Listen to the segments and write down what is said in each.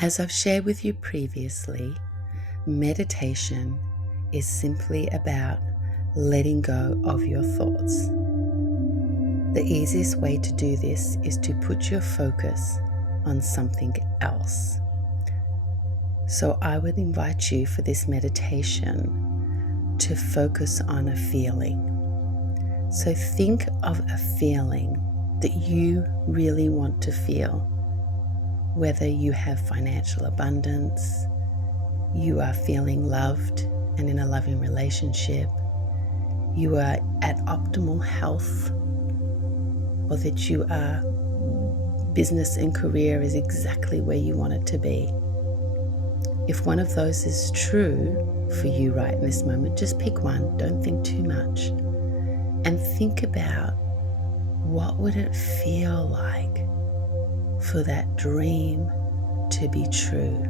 As I've shared with you previously, meditation is simply about letting go of your thoughts. The easiest way to do this is to put your focus on something else. So I would invite you for this meditation to focus on a feeling. So think of a feeling that you really want to feel. Whether you have financial abundance, you are feeling loved and in a loving relationship, you are at optimal health, or that you are business and career is exactly where you want it to be. If one of those is true for you right in this moment, just pick one, don't think too much, and think about what would it feel like for that dream to be true.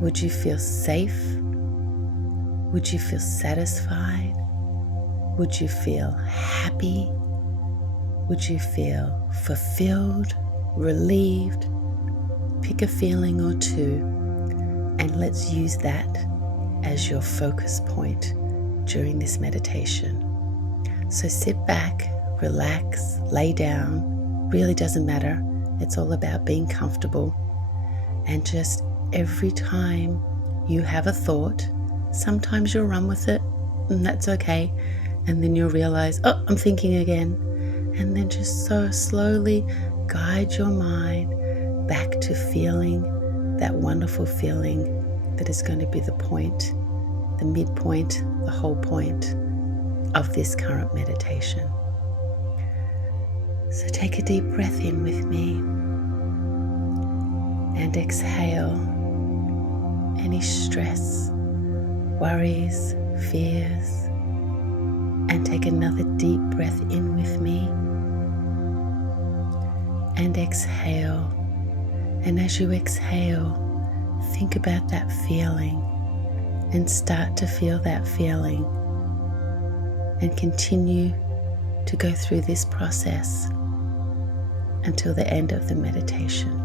Would you feel safe? Would you feel satisfied? Would you feel happy? Would you feel fulfilled, relieved? Pick a feeling or two, and let's use that as your focus point during this meditation. So sit back, relax, lay down, really doesn't matter. It's all about being comfortable. And just every time you have a thought, sometimes you'll run with it, and that's okay. And then you'll realize, oh, I'm thinking again. And then just so slowly guide your mind back to feeling that wonderful feeling that is going to be the point, the midpoint, the whole point of this current meditation. So take a deep breath in with me and exhale any stress, worries, fears, and take another deep breath in with me and exhale. And as you exhale, think about that feeling and start to feel that feeling and continue to go through this process until the end of the meditation.